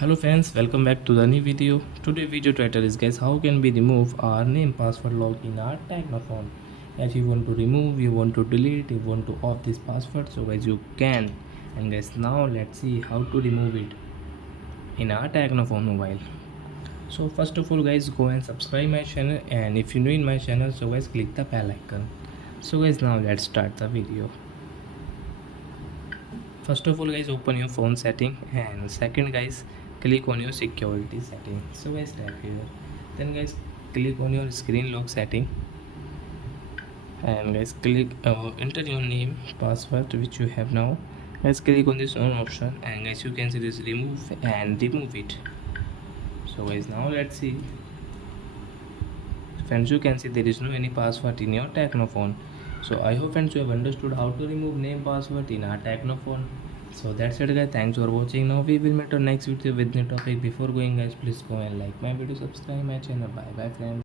Hello friends, welcome back to the new video. Today video title is guys, how can we remove our name password lock in our Tecno phone. As you want to remove, you want to delete, you want to off this password, so guys you can. And guys, now let's see how to remove it in our Tecno phone mobile. So first of all guys, go and subscribe my channel, and if you're new in my channel, so guys click the bell icon. So guys, now let's start the video. First of all guys, open your phone setting, and second guys, click on your security setting. So guys, tap here, then guys click on your screen lock setting, and guys click enter your name password which you have now. Guys click on this on option, and guys you can see this remove and remove it. So guys, now let's see. Friends, you can see there is no any password in your Tecno phone. So I hope friends you have understood how to remove name password in our Tecno phone. So that's it guys, thanks for watching. Now we will meet on next video with new topic. Before going guys, please go and like my video, subscribe my channel. Bye bye friends.